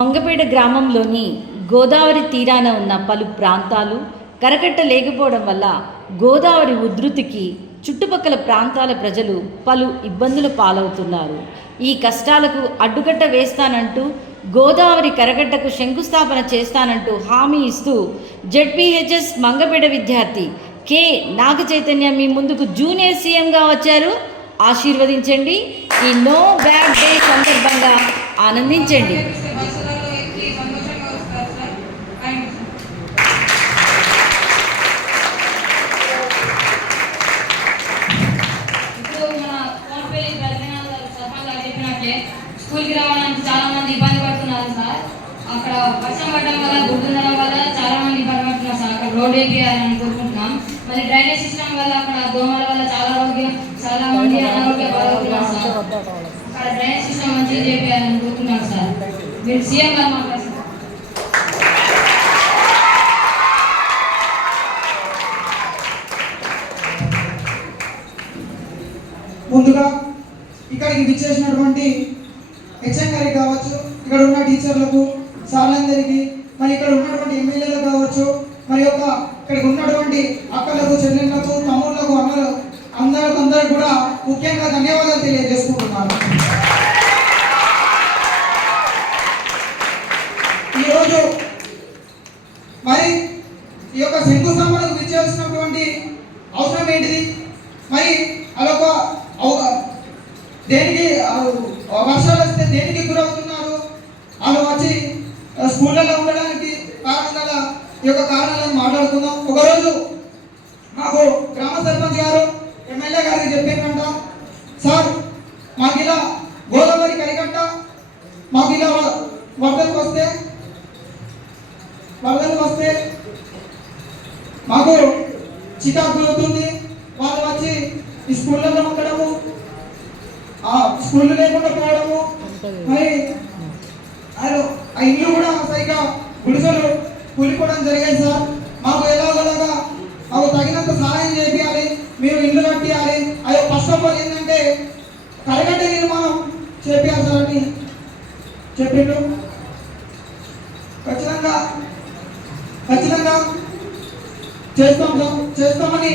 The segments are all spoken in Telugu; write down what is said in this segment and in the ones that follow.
మంగపేట గ్రామంలోని గోదావరి తీరాన ఉన్న పలు ప్రాంతాలు కరకట్ట లేకపోవడం వల్ల గోదావరి ఉధృతికి చుట్టుపక్కల ప్రాంతాల ప్రజలు పలు ఇబ్బందుల పాలవుతున్నారు. ఈ కష్టాలకు అడ్డుకట్ట వేస్తానంటూ గోదావరి కరకట్టకు శంకుస్థాపన చేస్తానంటూ హామీ ఇస్తూ జెడ్పీహెచ్ఎస్ మంగపేట విద్యార్థి కె నాగ చైతన్య మీ ముందుకు జూనియర్ సీఎంగా వచ్చారు. ఆశీర్వదించండి. ఈ నో బ్యాడ్ డే సందర్భంగా ఆనందించండి. స్కూల్కి రావడానికి చాలా మంది ఇబ్బంది పడుతున్నారు సార్. అక్కడ వర్షం పడడం వల్ల గుర్తుండడం వల్ల చాలా మంది ఇబ్బంది పడుతున్నారు సార్. అక్కడ రోడ్ వేయాలని కోరుకుంటున్నాం. మరి డ్రైనేజ్ సిస్టమ్ వల్ల అక్కడ దోమల వల్ల చాలా మంది అనారోగ్య పాలవుతున్నారు సార్. అక్కడ డ్రైనేజ్ సిస్టమ్ మంచిగా చేయాలని కోరుకుంటున్నాం సార్. మీరు సీఎం గారు మాట్లాడారు. ముందుగా ఇక్కడికి విచ్చేసినటువంటి హెచ్ఎం గారికి కావచ్చు, ఇక్కడ ఉన్న టీచర్లకు, సార్లందరికీ, మరి ఇక్కడ ఉన్నటువంటి ఎమ్మెల్యేలకు కావచ్చు, మరి ఇక్కడికి ఉన్నటువంటి అక్కలకు, చెల్లెళ్లకు, తమ్ముళ్లకు, అందరూ కూడా ముఖ్యంగా ధన్యవాదాలు తెలియజేసుకుంటున్నాను. ఈరోజు మరి ఈ యొక్క శంకుస్థాపనకు విచ్చేసినటువంటి అవసరం ఏంటిది? మరి అదొక దేనికి వర్షాలు వస్తే దేనికి గురవుతున్నారు? వాళ్ళు వచ్చి స్కూళ్ళలో ఉండడానికి కారణంగా ఈ యొక్క కారణాలను మాట్లాడుకుందాం. ఒకరోజు మాకు గ్రామ సర్పంచ్ గారు ఎమ్మెల్యే గారికి చెప్పారంట, సార్ మాకు ఇలా గోదావరి కరికట్ట మాకు ఇలా వరదలకు వస్తే మాకు చికాకు అవుతుంది. వాళ్ళు వచ్చి ఈ స్కూళ్ళలో ఉండడము, స్కూళ్ళు లేకుండా పోవడము, మరి ఆ ఇల్లు కూడా సరిగ్గా గుడిసెలు కూలిపోవడం జరిగాయి సార్. మాకు ఎలాగోలాగా మాకు తగినంత సహాయం చేయాలి, మీరు ఇల్లు కట్టియాలి. అయ్యో ఫస్ట్ ఆఫ్ ఆల్ ఏంటంటే కరగట్ట నిర్మాణం చేయాలి సార్ అని చెప్పిండు. ఖచ్చితంగా చేస్తామని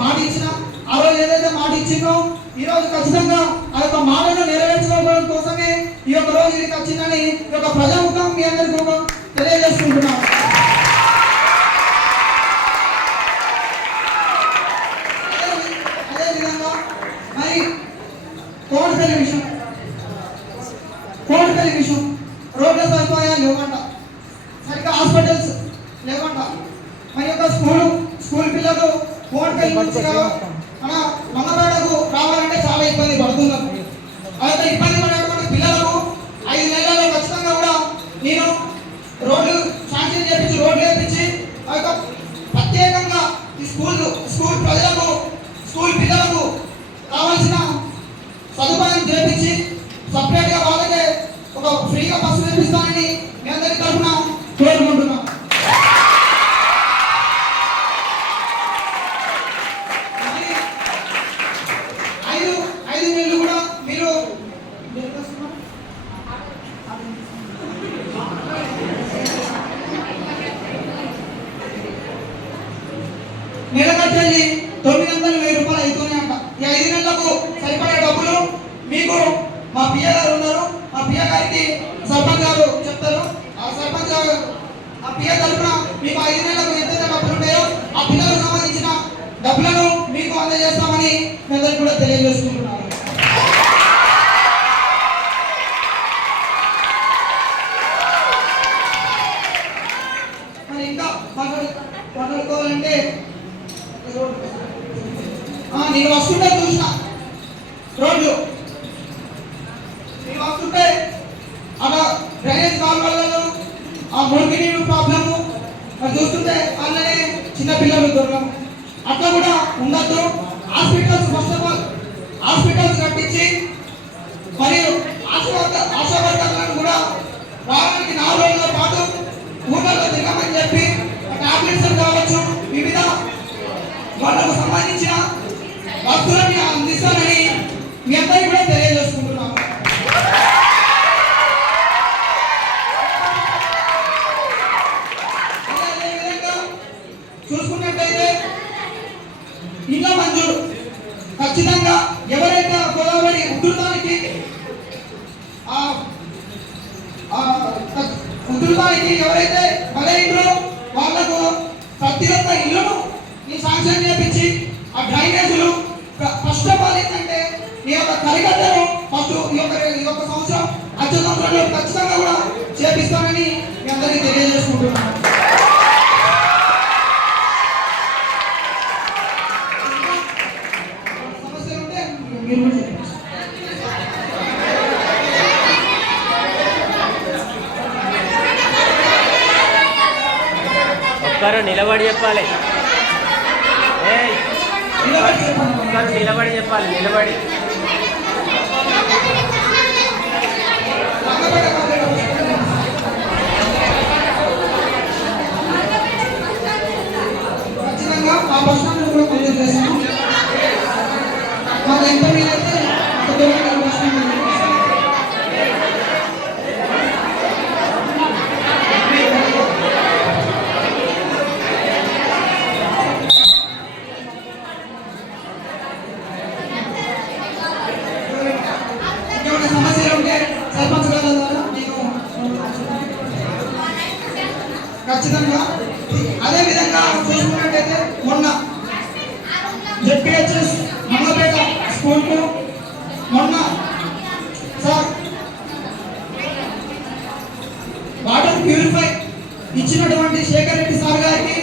మాట ఇచ్చిన, ఆ రోజు ఏదైతే మాట ఇచ్చిందో ఈ రోజు ఖచ్చితంగా ఆ యొక్క మాటను నెరవేర్చుకోవడం కోసమే ఈ యొక్క రోజు ఇది వచ్చిందని ఈ యొక్క ప్రజాముఖం మీ అందరికీ తెలియజేసుకుంటున్నాం. అదేవిధంగా మరి కోటపల్లి విషయం రోడ్ల సదుపాయాలు లేవంట, సరిగ్గా హాస్పిటల్స్ లేవంట. మరి యొక్క స్కూల్ పిల్లలు కోటపల్లి నుంచి మన మంగపేటకు రావాలంటే చాలా ఇబ్బంది పడుతున్నారు. ఆ యొక్క ఇబ్బంది పడేటువంటి పిల్లలకు 5 నెలల్లో ఖచ్చితంగా కూడా నేను రోడ్లు శాంక్షన్ చేయించి రోడ్లు వేయించి ఆ యొక్క ప్రత్యేకంగా ఈ స్కూల్ ప్రజలకు, స్కూల్ పిల్లలకు కావాల్సిన సదుపాయం చేయించి సపరేట్గా వాళ్ళకే ఒక ఫ్రీగా బస్సు వేపిస్తానని మీ అందరి తరఫున కోరుకుంటున్నాం. నెలకట్టేది 900,000 రూపాయలు అవుతూనే అంట. ఈ 5 నెలలకు సరిపడే డబ్బులు మీకు మా పిఏ గారు ఉన్నారు, మా పిఏ గారికి సర్పంచ్ గారు చెప్తారు. ఆ సర్పంచ్ గారు ఆ పిఏ తరఫున మీకు 5 నెలలకు ఎంతైతే డబ్బులు ఉంటాయో ఆ పిల్లలకు సంబంధించిన డబ్బులను మీకు అందజేస్తామని మీ అందరికీ కూడా తెలియజేసుకుంటున్నాను. మరి ఇంకా మాట్లాడుకోవాలంటే నేను వస్తుంటే చూసిన రోడ్లు, నేను వస్తుంటే అలా డ్రైనేజ్ కాలువలలో ఆ మురికి నీరు ప్రాబ్లము చూస్తుంటే అలానే చిన్న పిల్లలు దొరకము. అట్లా కూడా ఉండద్దు. Hospitals first of all hospitals కట్టించి మరియు ఆశా వర్కర్లను కూడా వారానికి 4 రోజుల పాటు ఊళ్ళలో తిరగమని చెప్పి టాబ్లెట్స్ కావచ్చు, వివిధ వాళ్ళకు సంబంధించిన వస్తువులని అందిస్తానని మీ అందరికీ కూడా తెలియజేసుకుంటున్నాము. ముసలిదానికి ఎవరైతే బలైండ్రో వాళ్ళకు ప్రతి ఒక్క ఇల్లును నీ శాంక్షన్ చేపించి ఆ డ్రైనేజీలు ఫస్ట్ ఆఫ్ ఆల్ ఏంటంటే ఈ యొక్క కరిగట్టను ఫస్ట్ ఈ యొక్క సంవత్సరం వచ్చే సంవత్సరంలో ఖచ్చితంగా కూడా చేపిస్తానని మీ అందరికీ తెలియజేసుకుంటున్నాను. సమస్యలు ఉంటే మీరు కూడా చెప్పండి. ఒక్కరు నిలబడి చెప్పాలి. నిలబడి చెప్పండి. ఒక్కరు నిలబడి చెప్పాలి. నిలబడి ఖచ్చితంగా ఆ ప్రశ్నలు కూడా కంప్లీట్ చేస్తాను. మాకు ఎంత వీలైతే అంత దూరంగా ప్రశ్నలు ఇంకేమైనా సమస్యలు ఉంటే సర్పంచ్ గారి ద్వారా నేను ఖచ్చితంగా అదే విధంగా చూసుకున్నట్టయితే మొన్న జెడ్పీహెచ్ఎస్ మంగళపేట స్కూల్కు మొన్న సార్ వాటర్ ప్యూరిఫై ఇచ్చినటువంటి శేఖర్ రెడ్డి సార్ గారికి